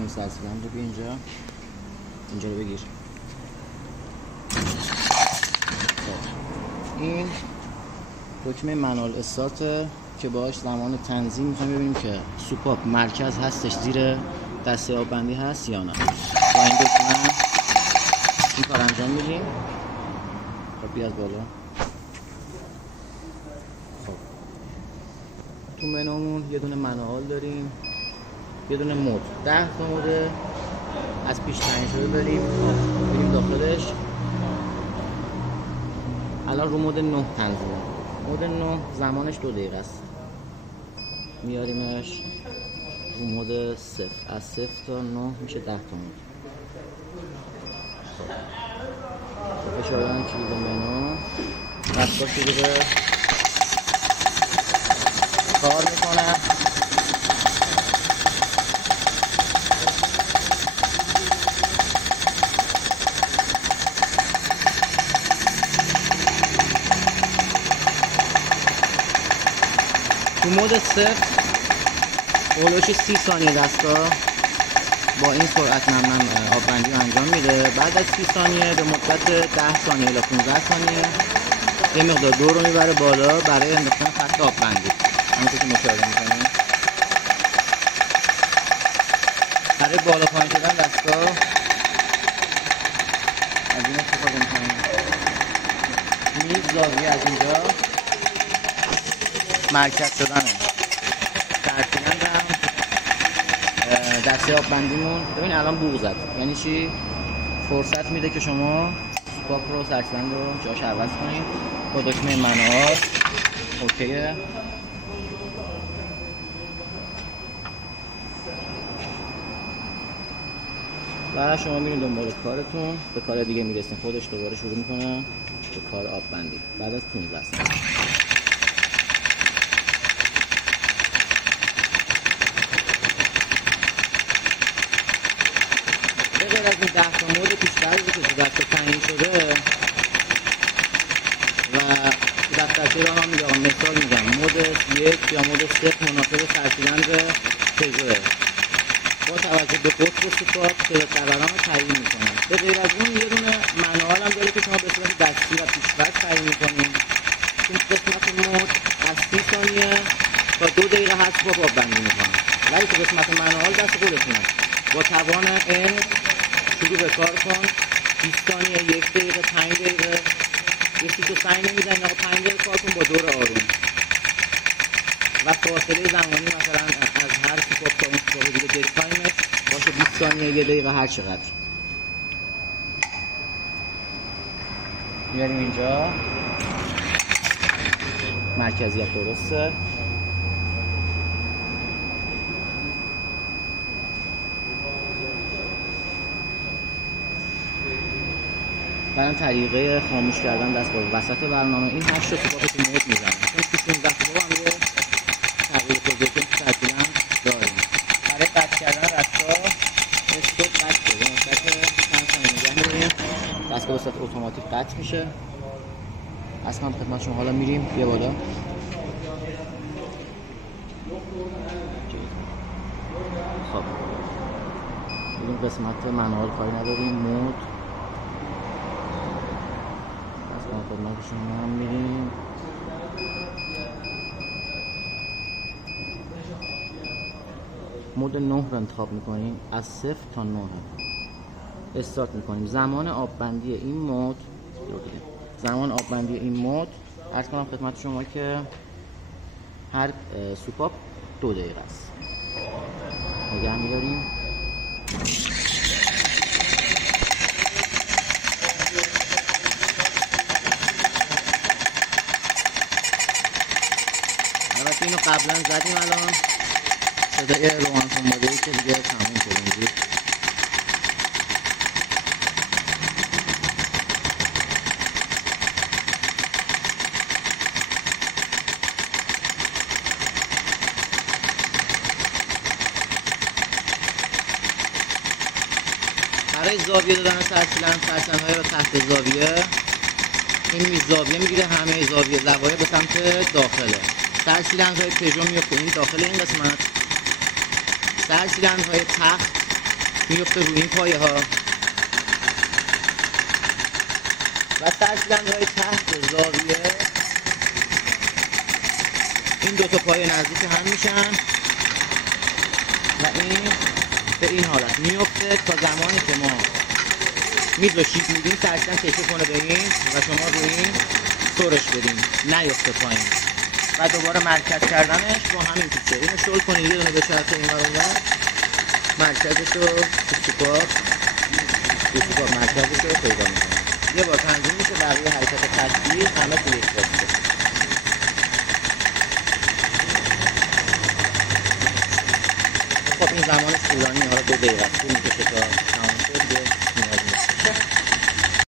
این سلسله‌ام رو بیا اینجا رو بگیر. این دکمه منوال استارت که باهاش زمان تنظیم می‌خوایم ببینیم که سوپاپ مرکز هستش زیر دسته آب بندی هست یا نه. با این دکمه این کار انجام میدیم. خب بیاد بالا. خب تو منومون یه دونه منوال داریم، یه دونه مود، 10 تا مود از پیش تعیین شده داریم. بریم داخلش. الان رو مود 9 تنظیمه. مود 9 زمانش 2 دقیقه است. میاریمش رو مود 0. از 0 تا 9 میشه 10 تا مود. خب فشار دادن کلید منو. دستگاه شروع به کار میکنه. تو مود 0 اولوش 30 ثانیه دستگاه با این سرعت نمنم آب بندی رو انجام میده. بعد از 30 ثانیه به مدت 10 ثانیه الی 15 ثانیه یه مقدار دور رو میبره بالا برای انداختن خط آب بندی. همونطور که مشاهده میکنید برای بالا پایین شدن دستگاه از این استفاده میکنیم. میز زاویه از اینجا مرکز شدنه. ترتیباً دسته آب بندیمون ببین الان بوق زد. یعنی چی؟ فرصت میده که شما سوپاپ رو سرسیلن رو جاش عوض کنید با دکمه منوال. اوکیه. و شما میرین دنبال کارتون، به کار دیگه میرسین. خودش دوباره شروع میکنه به کار آب بندی بعد از 15 ثانیه. بغیر از این 10 تا مود پیش‌فرض که دسته تعیین شده و دفترچه رو هم میگم، مثال میگم مود 1 یا مود 0 مناسب سرسیلندر پژوه. با توجه به قطر سوپاپ تعداد دوران رو تعیین میکنم. به غیر از اون یه دونه منوال هم داره که شما به صورت دستی و پیش‌فرض تعیین میکنید. این قسمت مود از 30 ثانیه تا 2 دقیقه هست سوپاپ آب بندی میکنه. ولی تو قسمت منوال دست خودتونه. با توان ان شروع به کار کن. 20 ثانیه، 1 دقیقه، 5 دقیقه. یکی تو سعی نمیزنی آقا 5 دقیقه کار کن با دور آروم. و فاصله زمانی مثلا از هر سوپاپ تا اون سوپاپ دیگه دل تایمش باشه 20 ثانیه، 1 دقیقه، هر چقدر. میاریم اینجا. مرکزیت درسته. برای طریقه خاموش کردن دستگاه وسط برنامه این 8 تا سوپاپ تو مود میزنم. چون تو 16 سوپاپ هم یه تغییر پوزیشن ترتیباً داریم. برای قطع کردن دستگاه استوب قطع شده. مدت چند ثانیه نگه می‌داریم. دستگاه به صورت اتوماتیک قطع میشه. اصلا خدمت شما حالا میریم یه بالا. خب این قسمت منوال کاری نداریم. مود خدمت شما هم میریم. مود 9 رو انتخاب میکنیم. از 0 تا 9 استارت میکنیم. زمان آب بندی این مود عرض کنم خدمت شما که هر سوپاپ 2 دقیقه است. نگه میداریم. البته اینو قبلا زدیم. الان صدای روان کنباده‌ای که دیگه تموم شده میگید. برای زاویه دادن سرسیلن‌های رو تحت زاویه این میز زاویه میگیره. همه زوایا به سمت داخله. سرسیلن‌های پژو میفته این داخل این قسمت. سرسیلن‌های تخت میفته روی این پایه ها و سرشیدنده های تحت زاویه این دوتا پایه نزدیک هم میشن و این به این حالت میفته تا زمانی که ما میز رو شیب میدیم سرشیدن تکه کنه به این و شما روی این سرش بدیم نیفته پایین و دوباره مرکز کردنش با همین پیچه اینو شل کنید یه دونه به چرخه این ور مرکزش رو کوچیکار مرکزش رو پیدا میکنه یه بار تنظیم میشه بقیه حرکت تشکیل همه توی یک بار خب این زمانش طولانی حالا 2 دقیقه طول میکشه تا تمام